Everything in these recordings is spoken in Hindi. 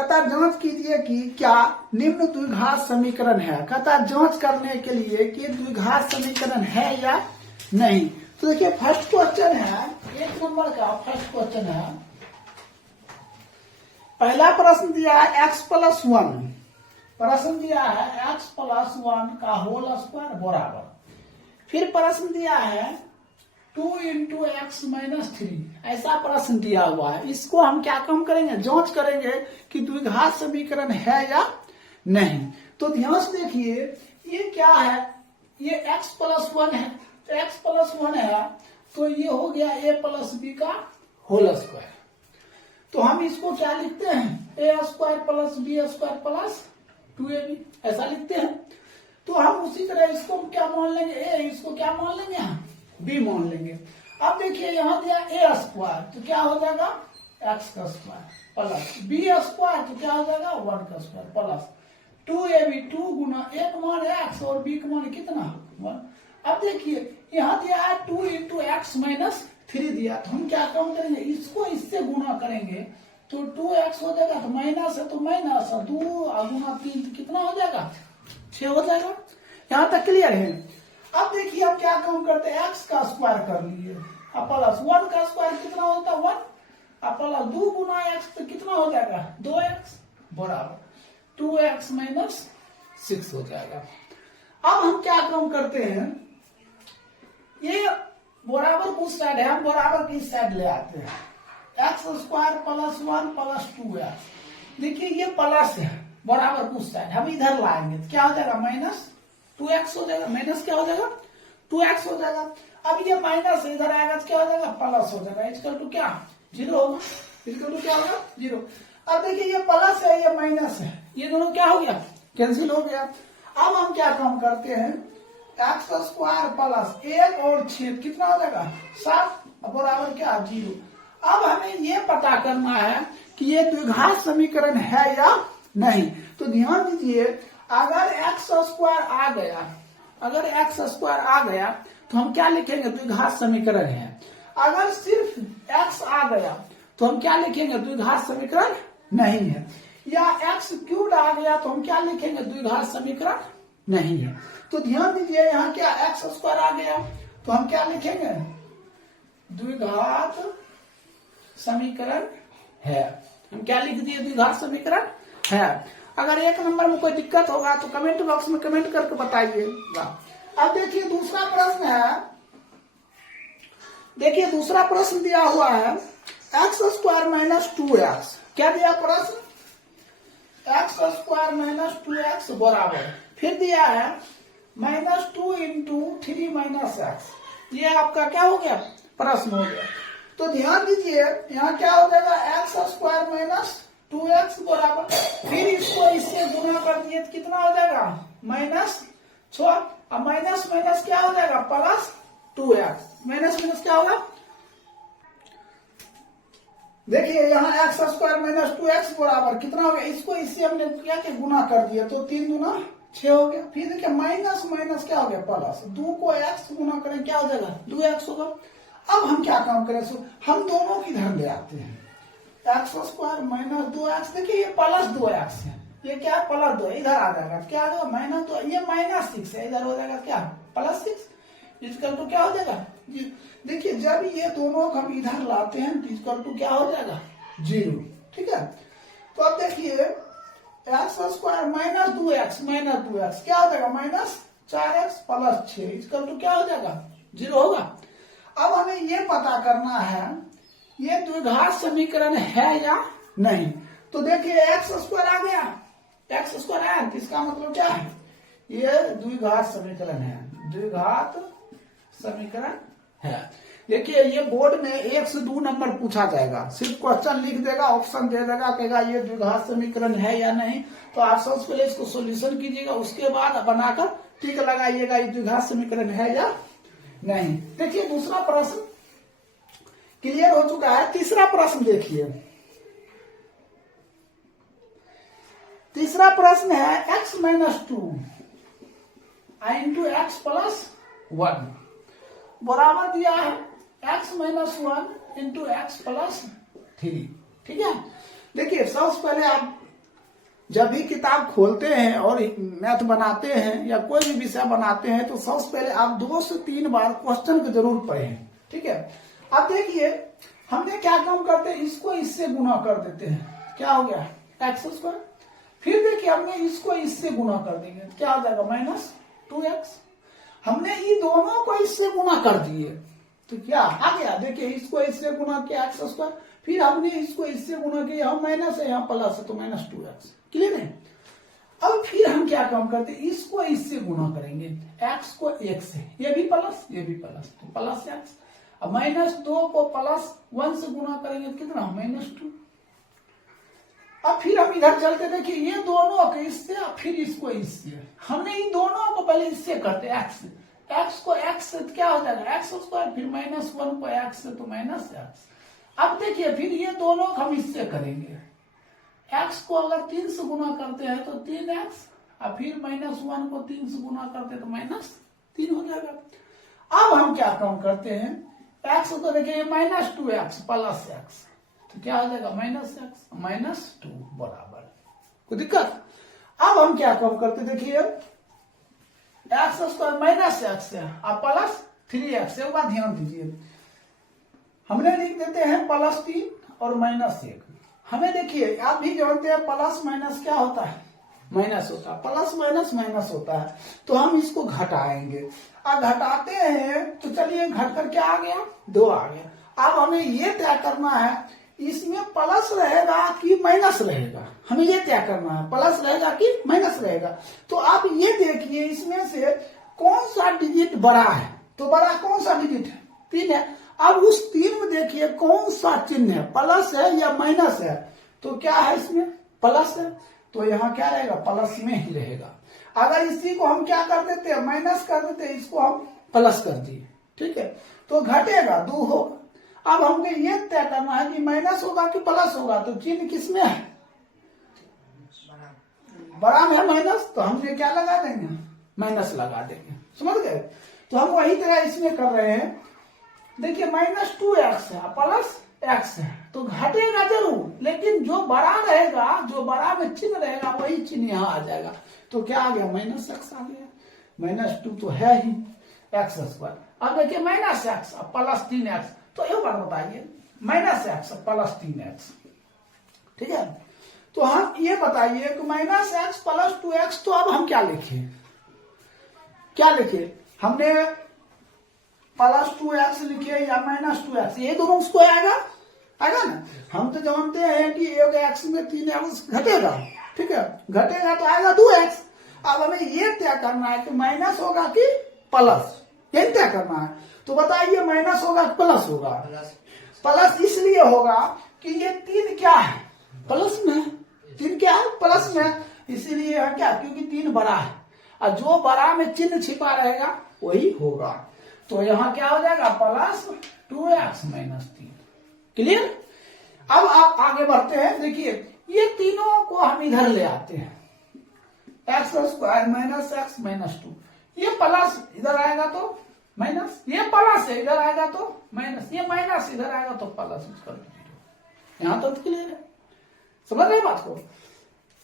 कहता है जांच कीजिए कि क्या निम्न द्विघात समीकरण है। कहता है जांच करने के लिए कि द्विघात समीकरण है या नहीं। तो देखिए फर्स्ट क्वेश्चन है, 1 नंबर का फर्स्ट क्वेश्चन है। पहला प्रश्न दिया है x+1, प्रश्न दिया है x+1 का होल स्क्वायर बराबर। फिर प्रश्न दिया है 2 × x - 3, ऐसा प्रश्न दिया हुआ है। इसको हम क्या काम करेंगे, जांच करेंगे कि द्विघात समीकरण है या नहीं। तो ध्यान से देखिए ये क्या है, ये x+1 है। तो x+1 है तो ये हो गया a+b का होल स्क्वायर। तो हम इसको क्या लिखते हैं, a² + b² + 2ab, ऐसा लिखते हैं। तो हम उसी तरह इसको क्या मान लेंगे, a, इसको क्या मान लेंगे हम, b मान लेंगे। अब देखिए यहाँ दिया a² तो क्या हो जाएगा x² प्लस b² तो क्या हो जाएगा 1² प्लस 2ab, 2 गुना एक मान x और b का मान कितना 1। अब देखिए यहाँ दिया है 2 × x - 3 दिया, तो हम क्या काम करेंगे, इसको इससे गुना करेंगे तो 2x हो जाएगा, तो माइनस है तो माइनस, 2 गुना 3 तो कितना हो जाएगा 6 हो जाएगा। यहाँ तक क्लियर है। अब देखिए हम क्या काम करते हैं, x का स्क्वायर कर लिए, अब प्लस 1 का स्क्वायर कितना होता है 1, अब प्लस 2 गुना x तो कितना हो जाएगा 2x बराबर 2x - 6 हो जाएगा। अब हम क्या काम करते हैं, ये बराबर कुछ साइड है, हम बराबर की साइड ले आते हैं, x² + 1 + 2x। देखिए ये प्लस है, बराबर कुछ साइड हम इधर लाएंगे तो क्या हो जाएगा -2x हो जाएगा, माइनस क्या हो जाएगा 2x हो जाएगा। अब ये माइनस इधर आएगा तो क्या हो जाएगा प्लस हो जाएगा, इक्वल टू क्या 0 होगा, इक्वल टू क्या होगा 0। अब देखिए ये प्लस है ये माइनस है, ये दोनों क्या हो गया कैंसिल हो गया। अब हम क्या काम करते हैं, x² + 1 और 6 कितना हो जाएगा 7 बराबर क्या 0। अब हमें ये पता करना है कि ये द्विघात समीकरण है या नहीं। तो ध्यान दीजिए अगर x² आ गया, अगर x² आ गया तो हम क्या लिखेंगे द्विघात समीकरण है। अगर सिर्फ x आ गया तो हम क्या लिखेंगे द्विघात समीकरण नहीं है। या x³ आ गया तो हम क्या लिखेंगे द्विघात समीकरण नहीं है। तो ध्यान दीजिए यहाँ क्या x² आ गया तो हम क्या लिखेंगे द्विघात समीकरण है। हम क्या लिख दिए द्विघात समीकरण है। अगर 1 नंबर में कोई दिक्कत होगा तो कमेंट बॉक्स में कमेंट करके बताइएगा। अब देखिए दूसरा प्रश्न है, देखिए दूसरा प्रश्न दिया हुआ है x² - 2x। क्या दिया प्रश्न, x² - 2x बराबर, फिर दिया है -2 × 3 - x। ये आपका क्या हो गया प्रश्न हो गया। तो ध्यान दीजिए यहाँ क्या हो जाएगा x² - 2x बराबर, फिर इसको इससे गुना कर दिए तो कितना हो जाएगा -6। अब माइनस माइनस क्या हो जाएगा +2x, माइनस माइनस क्या होगा, देखिए यहाँ x² - 2x बराबर कितना हो गया, इसको इससे हमने क्या क्या गुना कर दिया तो 3 दूना 6 हो गया। फिर देखिए माइनस माइनस क्या हो गया प्लस, 2 को x गुना करें क्या हो जाएगा 2x होगा। अब हम क्या काम करें, हम दोनों की इधर ले आते हैं, x² - 2x, देखिए ये +2x है, ये क्या +2 इधर आ जाएगा क्या आ जाएगा -2, ये -6 है इधर हो जाएगा क्या +6, इक्वल टू क्या हो जाएगा। देखिए जब ये दोनों हम इधर लाते हैं तो इक्वल टू क्या हो जाएगा 0, ठीक है। तो अब देखिए x² - 2x क्या हो जाएगा -4x + 6 इक्वल टू क्या हो जाएगा 0 होगा। अब हमें ये पता करना है ये द्विघात समीकरण है या नहीं। तो देखिए x² आ गया, x² आया तो इसका मतलब क्या है ये द्विघात समीकरण है, द्विघात समीकरण है। देखिए ये बोर्ड में 1 से 2 नंबर पूछा जाएगा, सिर्फ क्वेश्चन लिख देगा, ऑप्शन दे देगा, कहेगा ये द्विघात समीकरण है या नहीं। तो आप सबसे पहले इसको सॉल्यूशन कीजिएगा, उसके बाद बनाकर टिक लगाइएगा ये द्विघात समीकरण है या नहीं। देखिए दूसरा प्रश्न क्लियर हो चुका है। तीसरा प्रश्न देखिए, तीसरा प्रश्न है x - 2 × x + 1 बराबर दिया है x - 1 × x + 3, ठीक है। देखिए सबसे पहले आप जब भी किताब खोलते हैं और मैथ बनाते हैं या कोई भी विषय बनाते हैं तो सबसे पहले आप 2 से 3 बार क्वेश्चन को जरूर पढ़ें, ठीक है। अब देखिए हमने क्या काम करते हैं, इसको इससे गुना कर देते हैं, क्या हो गया एक्स स्क्वायर। फिर देखिए हमने इसको इससे गुना कर देंगे, क्या हो जाएगा -2x। हमने ये दोनों को इससे गुना कर दिए तो क्या आ गया, देखिए इसको इससे गुना किया एक्स स्क्वायर, फिर हमने इसको इससे गुना किया, यहाँ माइनस है यहाँ प्लस है तो -2x, क्लियर है। अब फिर हम क्या काम करते हैं, इसको इससे गुना करेंगे, x को 1 से, ये भी प्लस ये भी प्लस तो प्लस x। अब -2 को +1 से गुना करेंगे तो कितना -2। अब फिर हम इधर चलते देखिए ये दोनों को इससे फिर इसको इससे, हमने इन दोनों को पहले इससे करते x को x से तो क्या हो जाएगा एक्स स्क्वायर, फिर -1 को x से तो -x। अब देखिए फिर ये दोनों को हम इससे करेंगे, x को अगर 3 से गुना करते हैं तो 3x, और फिर -1 को 3 से गुना करते हैं तो -3 हो जाएगा। अब हम क्या काम करते हैं, x को देखिए -2x प्लस x तो क्या हो जाएगा -x -2 बराबर, कोई दिक्कत। अब हम क्या काम करते देखिए एक्स स्क्वायर -x है अब +3x, एक बात ध्यान दीजिए, हमने लिख देते हैं +3 और -1। हमें देखिए आप भी जानते हैं प्लस माइनस क्या होता है, माइनस होता है, प्लस माइनस माइनस होता है, तो हम इसको घटाएंगे। अब घटाते हैं तो चलिए घट कर क्या आ गया 2 आ गया। अब हमें ये तय करना है इसमें प्लस रहेगा कि माइनस रहेगा, हमें ये तय करना है प्लस रहेगा कि माइनस रहेगा। तो आप ये देखिए इसमें से कौन सा डिजिट बड़ा है, तो बड़ा कौन सा डिजिट है 3 है। अब उस 3 में देखिए कौन सा चिन्ह है, प्लस है या माइनस है, तो क्या है इसमें प्लस है, तो यहाँ क्या रहेगा प्लस में ही रहेगा। अगर इसी को हम क्या कर देते हैं माइनस कर देते हैं, इसको हम प्लस कर दिए, ठीक है, तो घटेगा 2 होगा। अब हमको ये तय करना है कि माइनस होगा कि प्लस होगा, तो चिन्ह किसमें है बड़ा में है माइनस, तो हमने क्या लगा देंगे माइनस लगा देंगे, समझ गए। तो हम वही तरह इसमें कर रहे हैं, देखिए -2x है प्लस x है तो घटेगा जरूर, लेकिन जो बड़ा रहेगा जो बड़ा में चिन्ह रहेगा वही चिन्ह यहाँ आ जाएगा। तो क्या आ गया -x आ गया, -2 तो है ही x स्क्वायर। अब देखिए -x प्लस 3x, तो एक बार बताइए -x प्लस 3x, ठीक है। तो हम ये बताइए कि -x प्लस 2x, तो अब हम क्या लिखे, क्या लिखे, हमने +2x लिखे या -2x, ये दोनों उसको आएगा ना। हम तो जानते हैं कि एक x में 3x घटेगा, ठीक है, घटेगा तो आएगा 2x। अब हमें ये तय करना है कि माइनस होगा कि प्लस, ये तय करना है। तो बताइए माइनस होगा कि प्लस होगा, प्लस इसलिए होगा कि ये 3 क्या है प्लस में, 3 क्या है प्लस में, इसीलिए क्या क्योंकि 3 बड़ा है और जो बड़ा में चिन्ह छिपा रहेगा वही होगा। तो यहाँ क्या हो जाएगा +2x - 3, क्लियर। अब आप आगे बढ़ते हैं, देखिए ये तीनों को हम इधर ले आते हैं, x स्क्वायर -x -2, ये प्लस इधर आएगा तो माइनस, ये प्लस है इधर आएगा तो माइनस, ये माइनस इधर आएगा तो प्लस, यहाँ तो क्लियर है, समझ रहे बात को।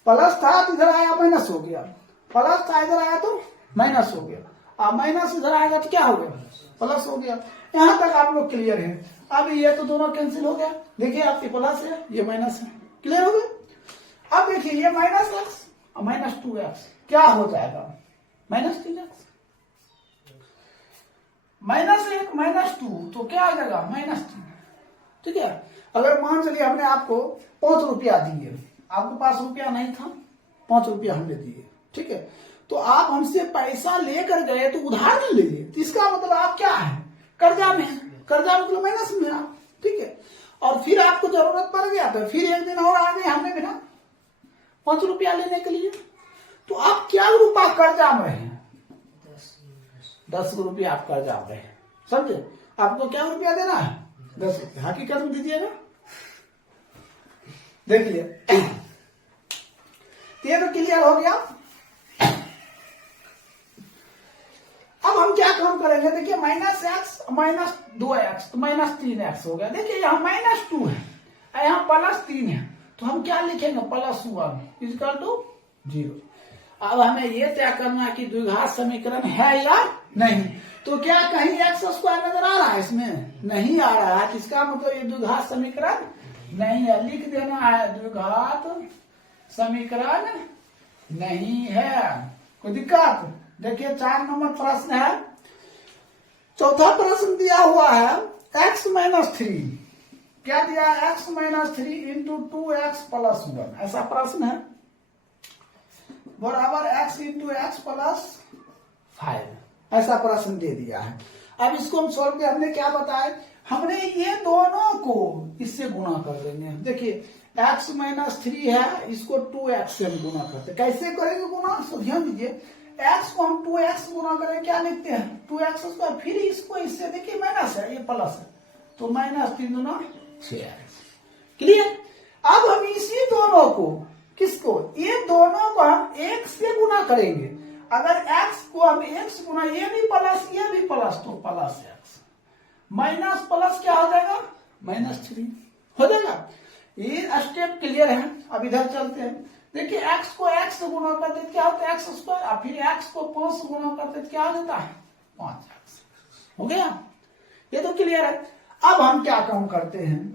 प्लस था तो इधर आया माइनस हो गया, प्लस था इधर आया तो माइनस हो गया, अब माइनस इधर आएगा तो क्या हो गया प्लस हो गया। यहां तक आप लोग क्लियर है। अब ये तो दोनों कैंसिल हो गया, देखिए आपके प्लस है ये माइनस है, क्लियर हो गया। अब देखिए ये -x और -2x क्या हो जाएगा -3x, -1 -2 तो क्या आ जाएगा -3, ठीक है। अगर मान चलिए हमने आपको 5 रुपया दिए, आपके पास रुपया नहीं था, 5 रुपया हमने दिए, ठीक है, तो आप हमसे पैसा लेकर गए तो उधार नहीं ले लिए, तो इसका मतलब आप क्या है कर्जा में, कर्जा मतलब माइनस में आप, ठीक है। और फिर आपको जरूरत पड़ गया तो फिर एक दिन और आ गए हमने बिना 5 रुपया लेने के लिए, तो आप क्या रुपया कर्जा में है 10 रुपया आप कर्जा में है, समझे। आपको क्या रुपया देना है 10 रुपया, हकीकत में दीजिएगा। देखिए ये तो क्लियर हो गया। अब हम क्या काम करेंगे, देखिए -x -2x तो -3x हो गया। देखिए यहाँ -2 है यहाँ +3 है, तो हम क्या लिखेंगे +1 इक्वल टू 0। अब हमें ये तय करना है कि द्विघात समीकरण है या नहीं। तो क्या कहीं x² नजर आ रहा है इसमें? नहीं आ रहा है। इसका मतलब ये द्विघात समीकरण नहीं है। लिख देना है द्विघात समीकरण नहीं है। कोई दिक्कत? देखिए 4 नंबर प्रश्न है। चौथा प्रश्न दिया हुआ है x-3। क्या दिया है? x-3 इंटू 2x + 1 ऐसा प्रश्न है, बराबर x इंटू x + 5 ऐसा प्रश्न दे दिया है। अब इसको हम सॉल्व कर, हमने क्या बताया, हमने ये दोनों को इससे गुणा कर देंगे। देखिए x-3 है, इसको 2x से हम गुणा करते। कैसे करेंगे गुणा? तो ध्यान दीजिए, x को हम 2x गुणा करें, क्या लिखते हैं 2x²। फिर इसको इससे देखिए माइनस है, ये प्लस है, तो -3 दूना 6x। क्लियर? अब हम इसी दोनों को, किसको, ये दोनों को हम 1 से गुणा करेंगे। अगर x को हम 1 से गुणा, ये भी प्लस ये भी प्लस, तो +x माइनस प्लस क्या हो जाएगा -3 हो जाएगा। ये स्टेप क्लियर है। अब इधर चलते हैं। देखिए x को x से गुणा करते क्या होता है x², और फिर x को 5 से गुणा करते क्या हो जाता है 5x। हो गया? ये तो क्लियर है। अब हम क्या काम करते हैं,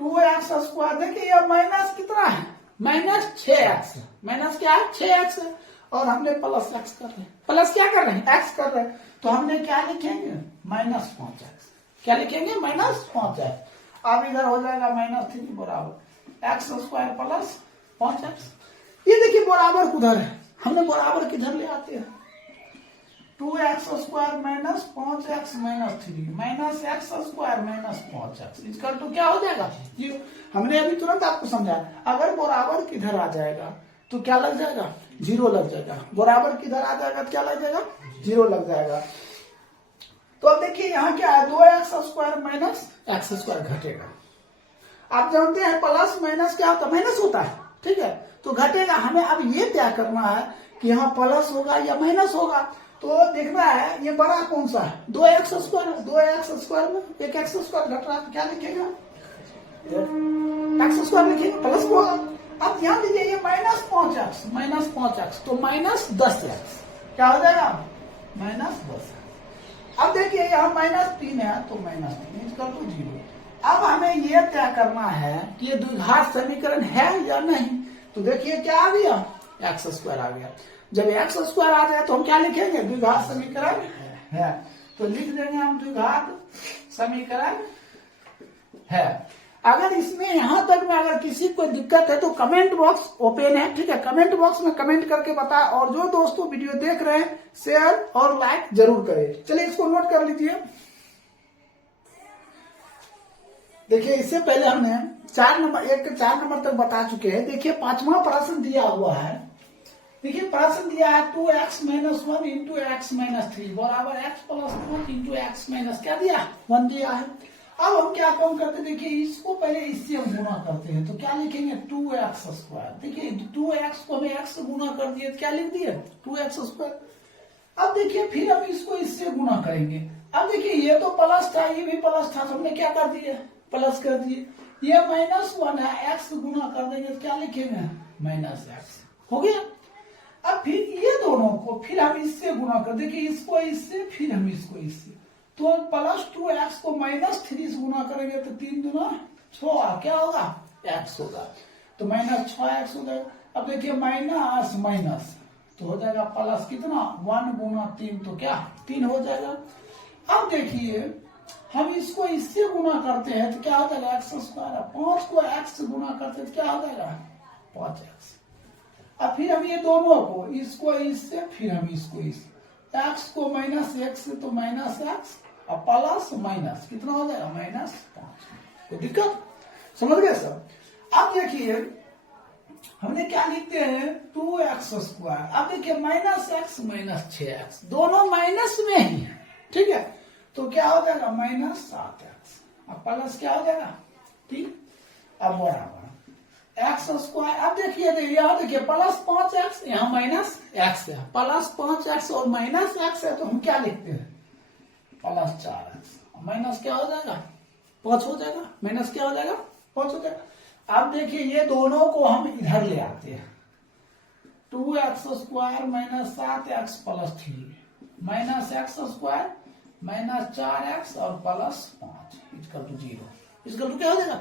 2x²। देखिए ये माइनस कितना है, -6x। माइनस क्या है 6x है, और हमने +x कर रहे हैं। प्लस क्या कर रहे हैं, x कर रहे हैं, तो हमने क्या लिखेंगे -5x। क्या लिखेंगे -5x। अब इधर हो जाएगा -3 बराबर x² + 5x। ये देखिए बराबर उधर है, हमने बराबर किधर ले आते हैं, 2x² - 5x - 3 -x² - 5x equal to क्या हो जाएगा 0। हमने अभी तुरंत आपको समझाया, अगर बराबर किधर आ जाएगा तो क्या लग जाएगा 0 लग जाएगा। बराबर किधर आ जाएगा तो क्या लग जाएगा 0 लग जाएगा। तो अब देखिए यहाँ क्या है, 2x² - x² घटेगा। आप जानते हैं प्लस माइनस क्या होता है, माइनस होता है, ठीक है, तो घटेगा। हमें अब ये तय करना है कि यहाँ प्लस होगा या माइनस होगा। तो देखना है ये बड़ा कौन सा है, 2x²। 2x² में एक x² घट रहा है, क्या लिखेगा x² लिखेंगे, प्लस होगा। अब ध्यान दीजिए ये -5x तो -10x क्या हो जाएगा -10। अब देखिए यहाँ -3 है, तो -3 इक्वल टू 0। अब हमें ये तय करना है कि ये द्विघात समीकरण है या नहीं। तो देखिए क्या आ गया, x² आ गया। जब x² आ जाए तो हम क्या लिखेंगे, द्विघात समीकरण है। तो लिख देंगे हम द्विघात समीकरण है। अगर इसमें यहां तक में अगर किसी को दिक्कत है तो कमेंट बॉक्स ओपन है, ठीक है, कमेंट बॉक्स में कमेंट करके बताएं। और जो दोस्तों वीडियो देख रहे हैं शेयर और लाइक जरूर करें। चलिए इसको नोट कर लीजिए। देखिए इससे पहले हमने 4 नंबर तक बता चुके हैं। देखिए 5वां प्रश्न दिया हुआ है। देखिए प्रश्न दिया है 2x - 1 इंटू x - 3 बराबर x + 1 इंटू x - क्या दिया 1 दिया है। अब हम क्या काम करते हैं, देखिए इसको पहले इससे हम गुणा करते हैं, तो क्या लिखेंगे 2x²। देखिए 2x को हमें x से गुणा कर दिए, क्या लिख दिए 2x²। अब देखिए फिर हम इसको इससे गुणा करेंगे। अब देखिए ये तो प्लस था, ये भी प्लस था, तो हमने क्या कर दिए प्लस कर दिए। ये -1 है, x गुणा कर देंगे तो क्या लिखेंगे -x। हो गया। अब फिर ये दोनों को फिर हम इससे गुणा कर, देखिए इसको इससे फिर हम इसको इससे, तो +2x को -3 से गुणा करेंगे तो 3 दूना 6 क्या होगा x होगा, तो -6x हो जाएगा। अब देखिए माइनस माइनस तो हो जाएगा प्लस कितना 1 गुना 3, तो क्या 3 हो जाएगा। अब देखिए हम इसको इससे गुणा करते हैं तो क्या हो जाएगा x²। 5 को x से गुणा करते हैं तो क्या हो जाएगा 5x। अब फिर हम ये दोनों को इसको इससे फिर हम इसको इससे, x को -x से तो -x और प्लस माइनस कितना हो जाएगा -5। कोई दिक्कत समझ गए सब। अब देखिए हमने क्या लिखते हैं 2x²। अब देखिए -x - 6x दोनों माइनस में ही है, ठीक है, तो क्या हो जाएगा -7x और प्लस क्या हो जाएगा 3। अब बराबर x²। अब देखिए यहाँ देखिए +5x यहाँ -x है, +5x और -x है, तो हम क्या लिखते हैं +4x माइनस क्या हो जाएगा 5 हो जाएगा, माइनस क्या हो जाएगा 5 हो जाएगा। अब देखिए ये दोनों को हम इधर ले आते हैं, 2x² minus 7x plus 3 minus x² minus 4x और plus 5 equal to 0। Equal to क्या हो जाएगा?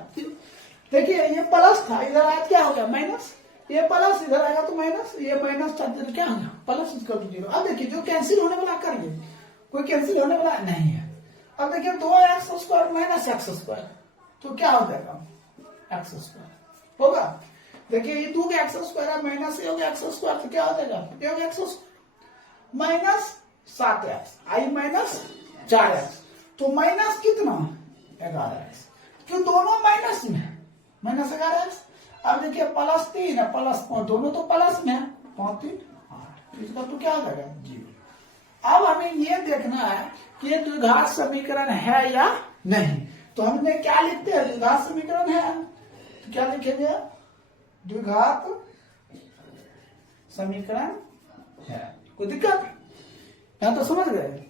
देखिए ये प्लस था, इधर आया क्या हो गया माइनस, ये प्लस इधर आएगा तो माइनस, ये माइनस क्या हो गया प्लस इक्वल टू 0। अब देखिए जो कैंसिल होने वाला करिए, कोई कैंसिल होने वाला नहीं है। अब देखिए 2x² माइनस x² तो क्या हो जाएगा x² होगा। देखिए ये 2x² है माइनस ये हो गया x² तो क्या हो जाएगा, ये हो गया x² माइनस 7x आई माइनस 4x तो माइनस कितना 11x, क्यों दोनों माइनस में माइनस 11x। अब देखिए प्लस 3 है प्लस 5 दोनों तो प्लस में है, 5 3 8 इसका तो क्या हो जाएगा 0। अब हमें ये देखना है कि ये द्विघात समीकरण है या नहीं, तो हमने क्या लिखते हैं द्विघात समीकरण है, तो क्या लिखेंगे द्विघात समीकरण है। कोई दिक्कत यहां तो समझ गए।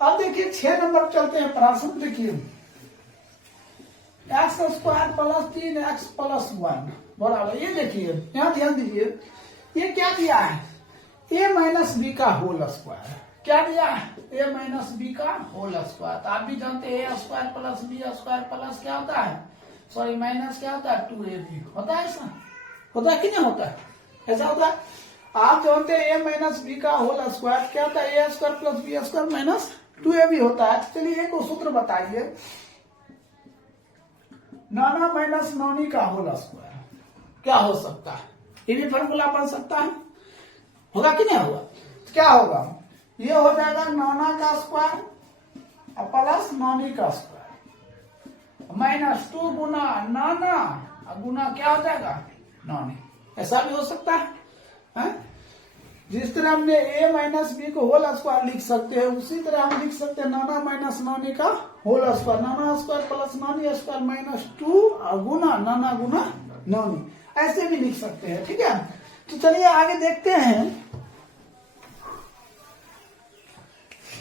अब देखिए 6 नंबर चलते हैं प्रश्न, देखिए x² प्लस 3x प्लस 1 बराबर, ये देखिए यहां ध्यान दीजिए ये क्या दिया है a माइनस बी का होल स्क्वायर, क्या दिया है a माइनस बी का होल स्क्वायर। तो आप भी जानते हैं a² प्लस b² प्लस क्या होता है, सॉरी माइनस क्या होता है 2ab होता है, ऐसा होता है कि नहीं होता है, ऐसा होता है। आप जानते हैं a माइनस बी का होल स्क्वायर क्या होता है, a² plus b² minus 2ab होता है। चलिए एक सूत्र बताइए, नाना माइनस नानी का होल स्क्वायर क्या हो सकता है, ये भी फॉर्मूला बन सकता है, होगा कि नहीं होगा। तो क्या होगा, ये हो जाएगा नाना का स्क्वायर प्लस नानी का स्क्वायर माइनस 2 गुना नाना गुना क्या हो जाएगा नानी, ऐसा भी हो सकता है। जिस तरह हमने a माइनस बी को होल स्क्वायर लिख सकते हैं उसी तरह हम लिख सकते हैं नाना माइनस नानी का होल स्क्वायर, नाना स्क्वायर प्लस नानी स्क्वायर माइनस 2 गुना नाना गुना नानी, ऐसे भी लिख सकते हैं, ठीक है। तो चलिए आगे देखते हैं।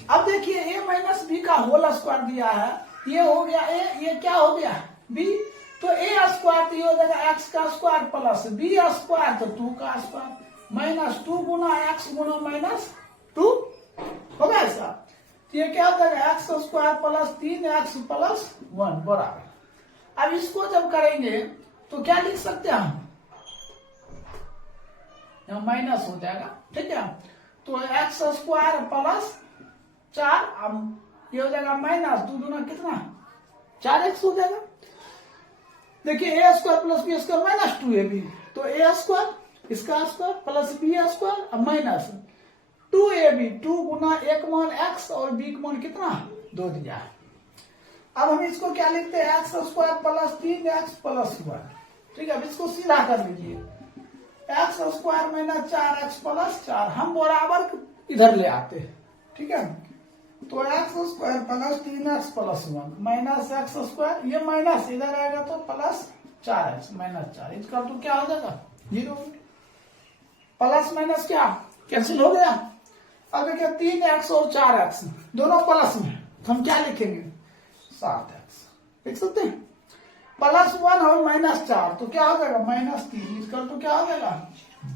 अब देखिए a माइनस बी का होल स्क्वायर दिया है, ये हो गया a, ये क्या हो गया b, तो a स्क्वायर तो ये हो जाएगा x का स्क्वायर प्लस b स्क्वायर तो 2 का स्क्वायर माइनस 2 गुना x गुना माइनस 2 होगा ऐसा। तो ये क्या हो जाएगा x² प्लस 3x प्लस 1 बराबर। अब इसको जब करेंगे तो क्या लिख सकते हैं हम, यहाँ माइनस हो जाएगा, ठीक है। तो x² प्लस 4 ये हो जाएगा माइनस 2 गुना कितना 4x हो जाएगा। देखिए a² plus b² minus 2ab तो a² इसका square plus b² minus 2ab 2 गुना एक मान x और b का मान कितना 2 दिया है। अब हम इसको क्या लिखते हैं x² प्लस 3x प्लस 1, ठीक है। अब इसको सीधा कर लीजिए x² माइनस 4x प्लस 4 हम बराबर इधर ले आते हैं, ठीक है। तो x² plus 3x plus 1 minus x², ये माइनस इधर आएगा तो प्लस 4x माइनस 4 इसका तो क्या हो जाएगा 0, प्लस माइनस क्या कैंसिल हो गया। अब देखिए 3x और 4x दोनों प्लस में, तो हम क्या लिखेंगे 7x लिख सकते हैं, प्लस 1 और माइनस 4 तो क्या हो जाएगा माइनस 3 इसका तो क्या हो जाएगा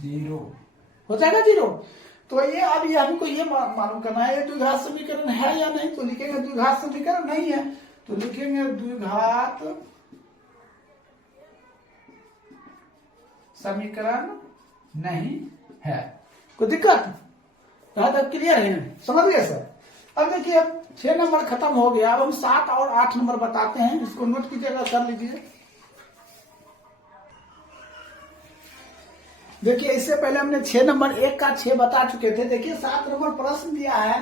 0 हो जाएगा 0। तो ये अब ये हमको ये मालूम करना है ये द्विघात समीकरण है या नहीं, तो लिखेंगे द्विघात समीकरण नहीं है तो लिखेंगे द्विघात समीकरण नहीं है। कोई दिक्कत यहां तक क्लियर है, समझ गए सर। अब देखिए 6 नंबर खत्म हो गया, अब हम 7 और 8 नंबर बताते हैं, इसको नोट कीजिएगा कर लीजिए। देखिए इससे पहले हमने 6 नंबर 1 का 6 बता चुके थे। देखिए 7 नंबर प्रश्न दिया है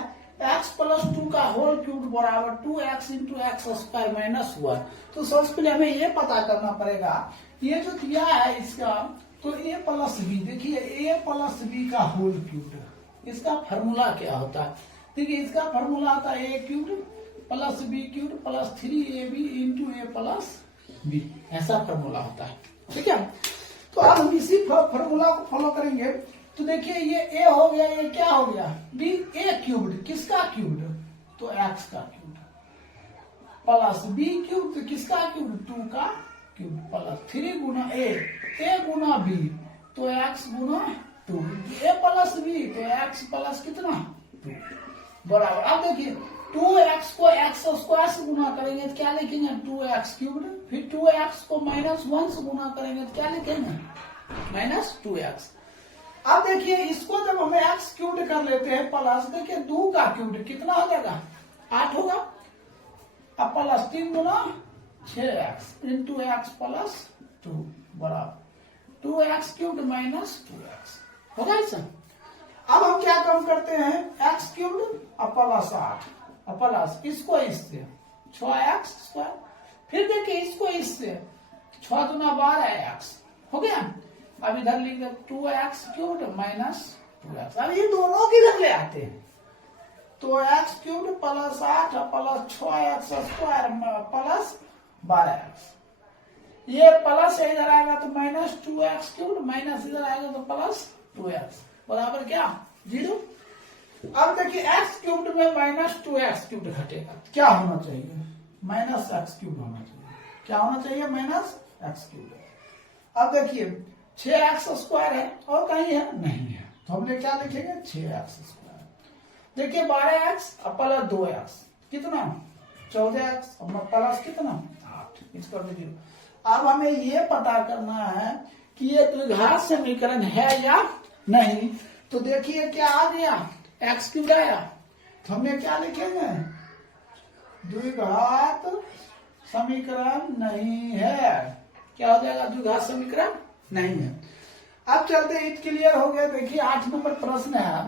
x प्लस 2 का होल क्यूब बराबर 2x इंटू x² माइनस 1। तो सबसे पहले हमें ये पता करना पड़ेगा ये जो दिया है इसका तो a प्लस बी, देखिए a प्लस बी का होल क्यूब, इसका फॉर्मूला क्या होता है, देखिए इसका फॉर्मूला आता है a cube plus b cube plus 3ab into a plus B, ऐसा फॉर्मूला होता है, ठीक है। तो अब हम इसी फॉर्मूला को फॉलो करेंगे। तो देखिए ये a हो गया, ये क्या हो गया b, a क्यूब किसका क्यूब तो x का क्यूब प्लस b क्यूब किसका क्यूब 2 का क्यूब प्लस 3 गुना ए गुना बी तो एक्स गुना 2 ए प्लस बी तो एक्स प्लस कितना 2 बराबर। अब देखिए 2x को x स्क्वायर से गुना करेंगे तो क्या लिखेंगे 2x क्यूब, फिर 2x को -1 से गुना करेंगे तो क्या लिखेंगे -2x। अब देखिए इसको जब हमें x क्यूब कर लेते हैं प्लस, देखिए 2 का क्यूब कितना हो जाएगा 8 होगा, अब प्लस 3 गुना 6x इंटू x प्लस 2 बराबर 2x क्यूब -2x होगा ऐसा। अब हम क्या काम करते हैं x क्यूब और प्लस 8 और प्लस इसको इससे 6x स्क्वायर, फिर देखिए इसको इससे 6 गुना 12x हो गया। अब इधर लिख दे 2x क्यूब -2x। अब ये दोनों किधर ले आते हैं तो x cube plus 8 plus 6x square plus 12x, ये प्लस इधर आएगा तो -2x क्यूब माइनस इधर आएगा तो प्लस 2x बराबर क्या 0। अब देखिए x क्यूब में -2x क्यूब घटेगा क्या होना चाहिए -x क्यूब होना चाहिए, क्या होना चाहिए -x क्यूब। अब देखिए 6x स्क्वायर है और कहीं है नहीं है तो हमने क्या लिखेंगे 6x स्क्वायर। देखिए 12x प्लस 2x कितना 14x प्लस कितना 8 इस पर देखिए। अब हमें ये पता करना है कि ये द्विघात समीकरण है या नहीं, तो देखिए क्या आ गया x क्यूब आया तो हमने क्या लिखेंगे द्विघात समीकरण नहीं है, क्या हो जाएगा द्विघात समीकरण नहीं है। अब चलते इट क्लियर हो गया। देखिए 8 नंबर प्रश्न है,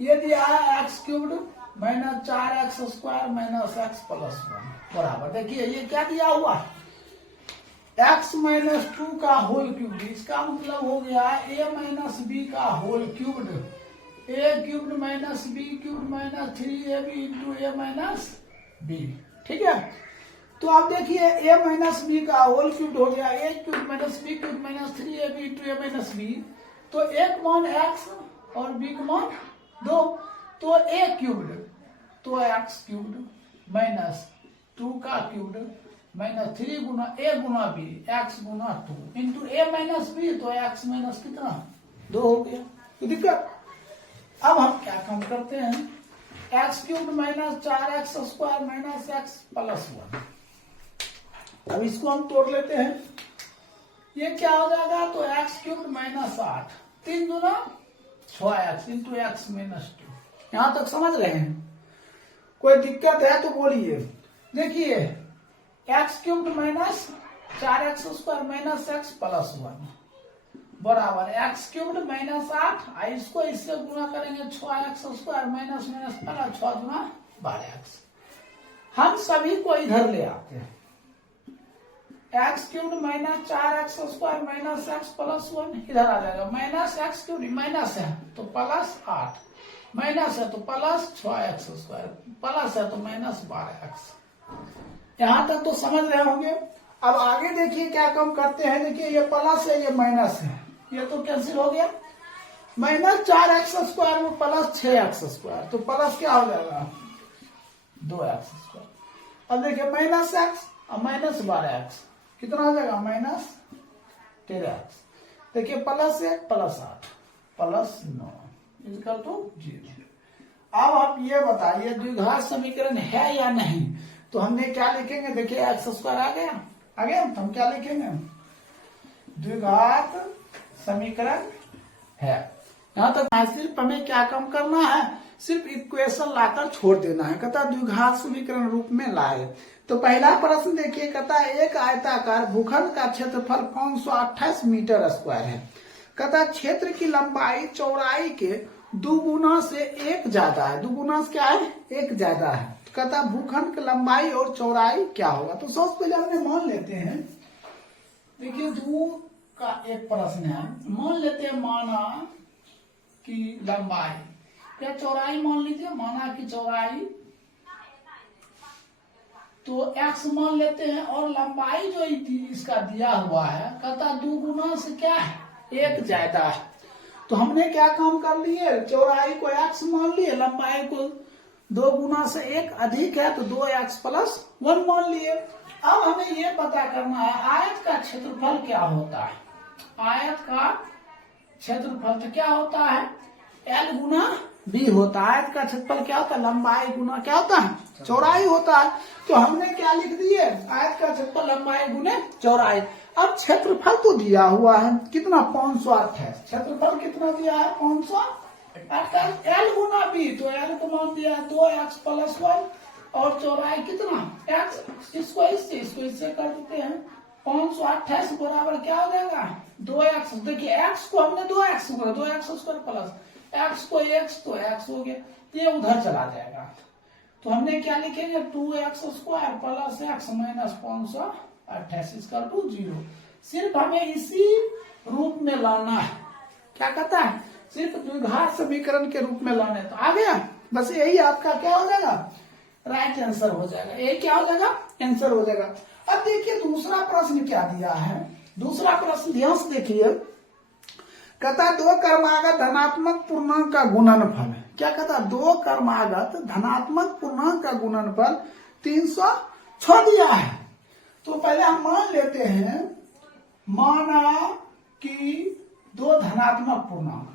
ये दिया है x cube -4x square -x plus 1 बराबर। देखिए ये क्या दिया हुआ x -2 का होल क्यूब, इसका मतलब हो गया a b का whole cube a cube -b cube -3ab into a b, ठीक है। तो आप देखिए a b का होल क्यूब हो गया a cube -b cube -3ab into a b, तो एक मान x और b का मान 2, तो a क्यूब तो x क्यूब -2 का cube -3 Guna a Guna b x Guna 2 into a b तो x माइनस कितना 2 हो गया। तो दिक्कत अब हम क्या काम करते हैं x cube -4x square -x plus 1, अब इसको हम तोड़ लेते हैं, ये क्या हो जाएगा तो x क्यूब -8 3 गुना 6x इंटू x -2। यहां तक समझ रहे हैं, कोई दिक्कत है तो बोलिए। देखिए x cube -4x square -x plus 1 बराबर x क्यूब -8 इसको इससे गुना करेंगे 6x स्क्वायर माइनस प्लस 6 गुना 12x। हम सभी को इधर ले आते हैं, x cube -4x square -x plus 1 इधर आ जाएगा, -x क्यूब माइनस है तो प्लस 8 माइनस है तो प्लस 6x स्क्वायर प्लस है तो -12x। यहां तक तो समझ रहे होंगे। अब आगे देखिए क्या काम करते हैं, देखिए ये प्लस है ये माइनस है, ये तो कैंसिल हो गया, -4x स्क्वायर में प्लस 6x स्क्वायर तो प्लस क्या हो जाएगा 2x स्क्वायर। अब देखिए -x और -12x कितना हो जाएगा -13x। देखिए plus 1 plus 8 plus 9 equal to 0। अब आप ये बताइए द्विघात समीकरण है या नहीं, तो हमने क्या लिखेंगे, देखिए x स्क्वायर आ गया तो हम क्या लिखेंगे द्विघात समीकरण है। यहां तक सिर्फ हमें क्या काम करना है, सिर्फ इक्वेशन लाकर छोड़ देना है, कहता द्विघात समीकरण रूप में लाए। तो पहला प्रश्न देखिए, कहता एक आयताकार भूखंड का क्षेत्रफल 528 मीटर स्क्वायर है, कहता क्षेत्र की लंबाई चौड़ाई के 2 गुना से 1 ज्यादा है, 2 गुना से क्या है 1 ज्यादा है, कहता भूखंड की लंबाई और चौड़ाई क्या होगा। तो सबसे पहले हमने मान लेते हैं, देखिए 2 का एक प्रश्न है, मान लेते हैं माना की लंबाई या चौड़ाई मान लीजिए, माना की चौड़ाई तो x मान लेते हैं और लंबाई जो इसका दिया हुआ है कहता 2 गुना से क्या है 1 ज्यादा है। तो हमने क्या काम कर लिए, चौड़ाई को x मान लिए, लंबाई को 2 गुना से 1 अधिक है तो 2x प्लस 1 मान लिए। अब हमें ये पता करना है आयत का क्षेत्रफल क्या होता है। आयत का क्षेत्रफल तो क्या होता है, L गुना B होता है। आयत का क्षेत्रफल क्या होता है, लंबाई गुना क्या होता है, चौड़ाई होता है। तो हमने क्या लिख दिए, आयत का क्षेत्रफल लंबाई गुने चौड़ाई। अब क्षेत्रफल तो दिया हुआ है कितना, 528। क्षेत्रफल कितना दिया है, 528। L गुना B, तो L को मान दिया 2x + 1 और चौड़ाई कितना x। इसको इससे कर देते हैं। 528 बराबर क्या हो जाएगा, 2x। देखिए x को हमने 2x बोला, 2x² प्लस x को x, तो x हो गया, ये उधर चला जाएगा। तो हमने क्या लिखेंगे, 2x² प्लस x माइनस 528 = 0। सिर्फ हमें इसी रूप में लाना है। क्या कहता है, सिर्फ द्विघात समीकरण के रूप में लाने। तो आ गया, बस यही आपका क्या हो जाएगा, राइट आंसर हो जाएगा। ये क्या हो जाएगा, आंसर हो जाएगा। अब देखिए दूसरा प्रश्न क्या दिया है। दूसरा प्रश्न ध्यान से देखिए, कहता 2 क्रमागत धनात्मक पूर्णांक का गुणनफल। क्या कहता, 2 क्रमागत धनात्मक पूर्णांक का गुणनफल 306 दिया है। तो पहले हम मान लेते हैं, माना कि 2 धनात्मक पूर्णांक,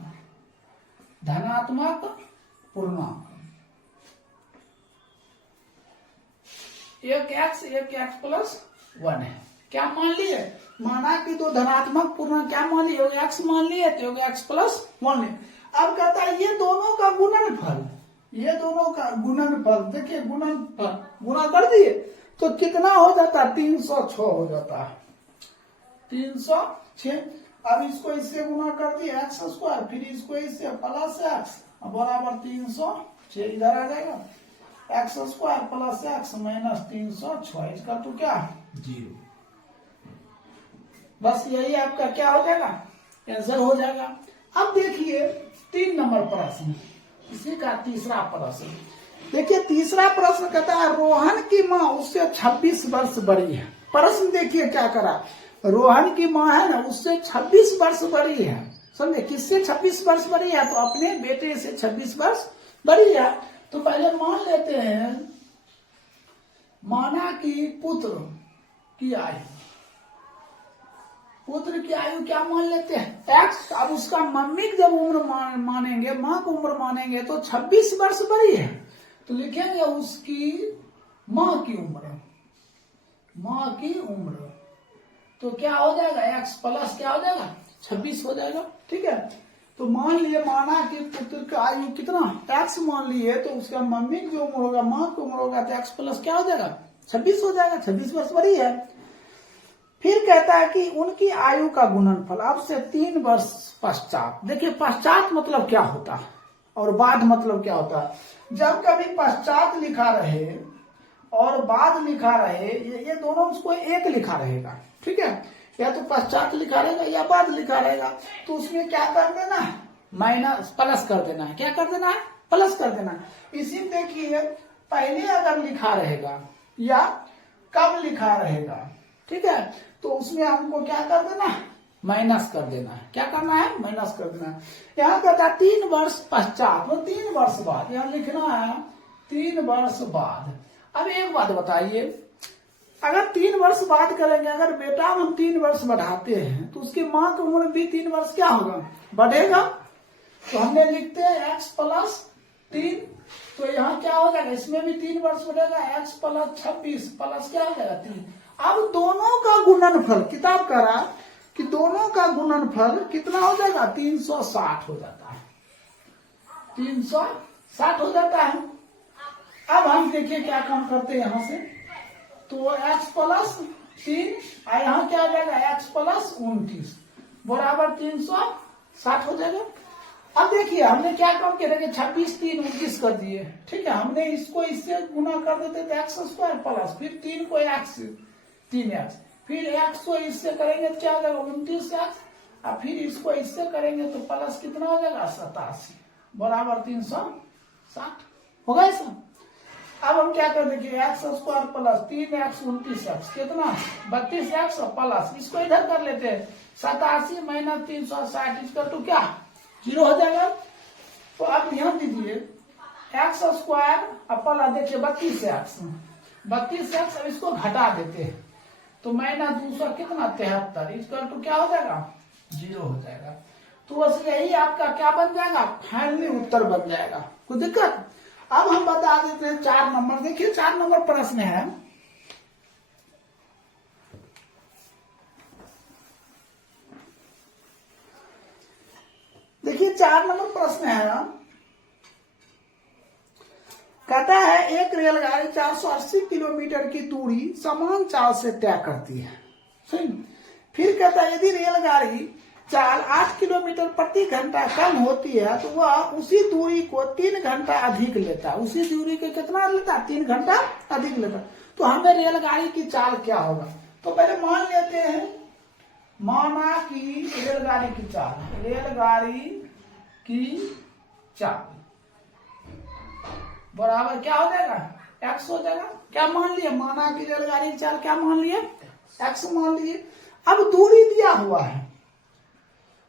एक x + 1 है। क्या मान लिए, माना कि 2 धनात्मक पूर्णांक क्या मान लिए, x मान लिए, तो x + 1 है। अब कहता है ये दोनों का गुणनफल, ये दोनों का गुणनफल। देखिए गुणनफल गुणा कर दिए तो कितना हो जाता है, 306 हो जाता है, 306। अब इसको इससे गुणा कर दिए x², फिर इसको इससे प्लस x बराबर 306, इधर आ जाएगा x² प्लस x माइनस 306 इसका तो क्या 0। बस यही आपका क्या हो जाएगा, आंसर हो जाएगा। अब देखिए 3 नंबर प्रश्न, इसी का तीसरा प्रश्न। देखिए तीसरा प्रश्न कहता है रोहन की माँ उससे 26 वर्ष बड़ी है। प्रश्न देखिए क्या करा, रोहन की माँ है ना उससे 26 वर्ष बड़ी है। समझे, किससे 26 वर्ष बड़ी है, तो अपने बेटे से 26 वर्ष बड़ी है। तो पहले मान लेते हैं, माना कि पुत्र की आयु क्या मान लेते हैं, x। अब उसका मम्मी की जब उम्र मानेंगे, माँ को उम्र मानेंगे, तो 26 वर्ष बड़ी है, तो लिखेंगे उसकी माँ की उम्र। तो क्या हो जाएगा, x प्लस क्या हो जाएगा, 26 हो जाएगा। ठीक है, तो मान लिए, माना कि पुत्र का आयु कितना x मान लिए, तो उसका मम्मी की जो उम्र होगा, माँ की उम्र होगा, तो x प्लस क्या हो जाएगा, 26 हो जाएगा। 26 वर्ष बड़ी है। फिर कहता है कि उनकी आयु का गुणनफल अब से 3 वर्ष पश्चात। देखिए पश्चात मतलब क्या होता है और बाद मतलब क्या होता है। जब कभी पश्चात लिखा रहे और बाद लिखा रहे, ये दोनों उसको एक लिखा रहेगा। ठीक है, या तो पश्चात लिखा रहेगा या बाद लिखा रहेगा, तो उसमें क्या कर देना है, माइनस प्लस कर देना है। क्या कर देना है, प्लस कर देना है। इसी में देखिए पहले अगर लिखा रहेगा या कब लिखा रहेगा, ठीक है, तो उसमें हमको क्या कर देना है, माइनस कर देना है। क्या करना है, माइनस कर देना है। यहाँ कहता है 3 वर्ष पश्चात, वो 3 वर्ष बाद, यहाँ लिखना है 3 वर्ष बाद। अब एक बात बताइए, अगर 3 वर्ष बाद करेंगे, अगर बेटा हम 3 वर्ष बढ़ाते हैं, तो उसकी माँ की उम्र भी 3 वर्ष क्या होगा, बढ़ेगा। तो हमने लिखते हैं x + 3, तो यहाँ क्या हो जाएगा, इसमें भी 3 वर्ष बढ़ेगा, x + 26 प्लस क्या हो जाएगा 3। अब दोनों का गुणनफल, किताब करा कि दोनों का गुणनफल कितना हो जाएगा, 360 हो जाता है, 360 हो जाता है। अब हम देखिए क्या काम करते हैं यहाँ से, तो x + 3 यहाँ क्या आ जाएगा, x + 29 बराबर 360 हो जाएगा। अब देखिए हमने क्या काम किया, देखिए 26 3 29 कर दिए। ठीक है, हमने इसको इससे गुना कर देते थे x² प्लस, फिर 3 को x 3x, फिर x को इससे करेंगे तो क्या हो जाएगा 29x, और फिर इसको इससे करेंगे तो प्लस कितना हो जाएगा 87 बराबर 360 होगा ऐसा। अब हम क्या कर देंगे, x² प्लस 3x 29x कितना 32x प्लस, इसको इधर कर लेते हैं 87 माइनस 360 इसका तो क्या 0 हो जाएगा। तो अब ध्यान दीजिए x² प्लस देखिए 32x 32x, अब इसको घटा देते हैं तो माइनस 200 कितना 73 इक्वल टू क्या हो जाएगा 0 हो जाएगा। तो बस यही आपका क्या बन जाएगा फाइनली उत्तर बन जाएगा। कोई दिक्कत? अब हम बता देते हैं 4 नंबर। देखिए 4 नंबर प्रश्न है, देखिए 4 नंबर प्रश्न है, कहता है एक रेलगाड़ी 480 किलोमीटर की दूरी समान चाल से तय करती है। सही। फिर कहता है यदि रेलगाड़ी चाल 8 किलोमीटर प्रति घंटा कम होती है तो वह उसी दूरी को 3 घंटा अधिक लेता है। उसी दूरी को कितना लेता है 3 घंटा अधिक लेता है। तो हमें रेलगाड़ी की चाल क्या होगा? तो पहले मान लेते हैं, माना कि रेलगाड़ी की चाल, रेलगाड़ी की चाल बराबर क्या हो जाएगा x हो जाएगा। क्या मान लिया? माना कि रेलगाड़ी की चाल क्या मान लिए x मान लिए। अब दूरी दिया हुआ है,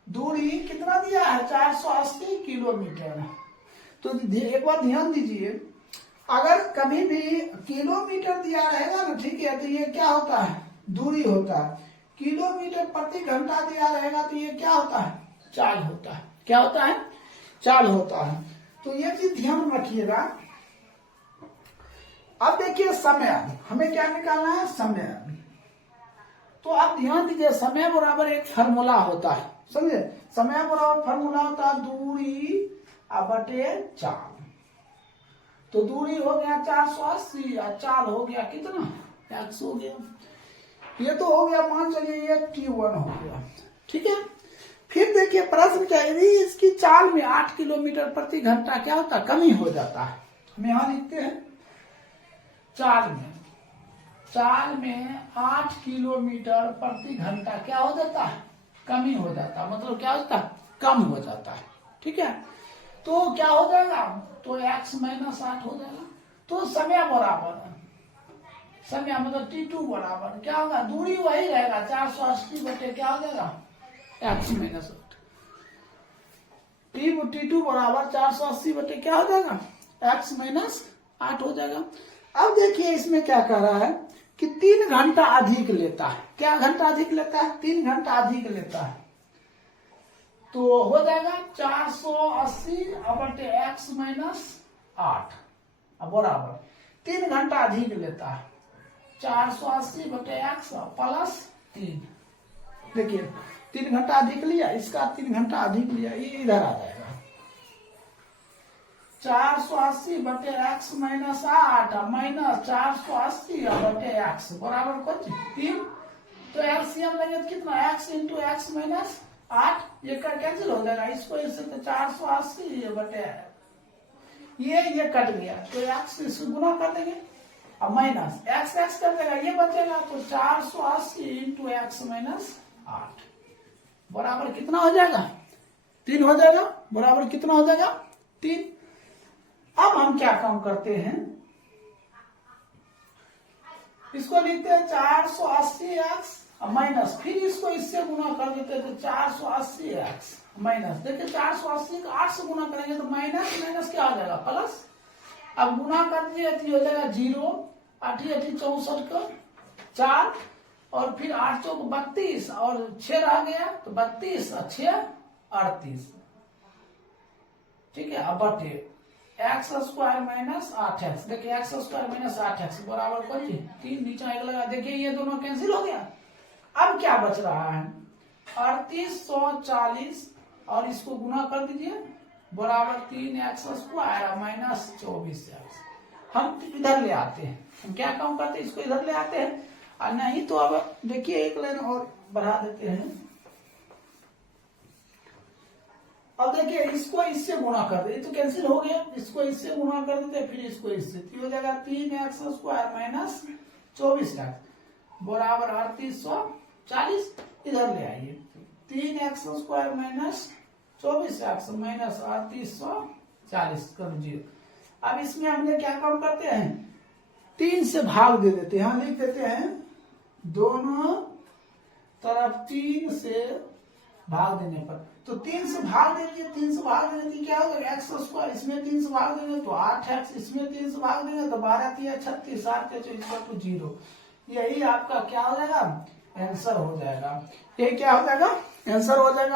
दूरी कितना दिया है 480 किलोमीटर। तो एक बार ध्यान दीजिए, अगर कभी भी किलोमीटर दिया रहेगा ना, ठीक है, तो ये क्या होता है दूरी होता है। किलोमीटर प्रति घंटा दिया रहेगा तो ये क्या होता है चाल होता है। क्या होता है चाल होता है। तो ये चीज ध्यान रखिएगा। अब देखिए समय, हमें क्या निकालना है समय। तो आप ध्यान दीजिए, समय बराबर एक फार्मूला होता है, समझे? समय बराबर फार्मूला होता है दूरी बटे चाल। तो दूरी हो गया 480 और चाल हो गया कितना x हो गया। ये तो हो गया, मान चलिए ये t1 हो गया, ठीक है। फिर देखिए प्रश्न क्या, यदि इसकी चाल में 8 किलोमीटर प्रति घंटा क्या होता है कमी हो जाता है। हम यहां लिखते हैं चाल में 8 किलोमीटर प्रति घंटा क्या हो जाता है कमी हो जाता है। मतलब क्या होता है कम हो जाता है, ठीक है। तो क्या हो जाएगा, तो x माइनस 8 हो जाएगा। तो समय बराबर, समय मतलब t2 बराबर क्या होगा, दूरी वही रहेगा 480 बटे क्या हो जाएगा x माइनस 8। t2 बराबर 480 बटे क्या हो जाएगा x माइनस 8 हो जाएगा। अब देखिए इसमें क्या कह रहा है कि 3 घंटा अधिक लेता है। क्या घंटा अधिक लेता है 3 घंटा अधिक लेता है। तो हो जाएगा 480 बटे x माइनस 8 बराबर 3 घंटा अधिक लेता है 480 बटे x प्लस 3। देखिए 3 घंटा अधिक लिया, इसका 3 घंटा अधिक लिया, ये इधर आ जाएगा 480 बटे x माइनस 8 माइनस 480 बटे x बराबर कुछ 3। तो एलसीएम लेंगे तो कितना x इंटू एक्स माइनस 8, ये का कैंसिल हो जाएगा, इसको इससे तो 480 बटे ये कट गया तो x इसको गुना कर देंगे, अब माइनस x कर देगा, ये बचेगा तो 480 इंटू एक्स माइनस 8 बराबर कितना हो जाएगा 3 हो जाएगा। बराबर कितना हो जाएगा 3। अब हम क्या काम करते हैं, इसको लिखते हैं 480x माइनस, फिर इसको इससे गुना कर देते हैं तो 480x माइनस। देखिए 480 को 8 से गुना करेंगे तो माइनस माइनस क्या हो जाएगा प्लस। अब गुना कर दिए तो हो जाएगा 0, 8 64 का 4 और फिर 8 चौक 32 और 6 रह गया तो 32 और 6 38, ठीक है। अब बटे एक्स स्क्वायर माइनस 8x। देखिए एक्स स्क्वायर माइनस 8x बराबर कौन सी 3, नीचे एक लगा। देखिए ये दोनों कैंसिल हो गया। अब क्या बच रहा है 3840 और इसको गुना कर दीजिए बराबर 3x स्क्वायर माइनस 24x। हम इधर ले आते हैं, हम क्या काम करते हैं इसको इधर ले आते हैं, और नहीं तो अब देखिए एक लाइन और बढ़ा देते हैं। अब देखिए इसको इससे गुणा कर दे, तो कैंसिल हो गया, इसको इससे गुणा कर देते फिर इसको इससे, तो हो जाएगा 3x स्क्वायर माइनस 24x बराबर 3840। इधर ले आइए 3x square minus 24x minus 3840 कर दीजिए। अब इसमें हमने क्या काम करते हैं 3 से भाग दे देते हैं, लिख देते हैं दोनों तरफ 3 से भाग देने पर। तो 3 से भाग देंगे, 3 से भाग देने की क्या होगा एक्स स्क्वायर, इसमें 3 से भाग देंगे तो 8x, इसमें 3 से भाग देंगे तो 12 3 36, 8 0। यही आपका क्या हो जाएगा आंसर हो जाएगा। ये क्या हो जाएगा आंसर हो जाएगा।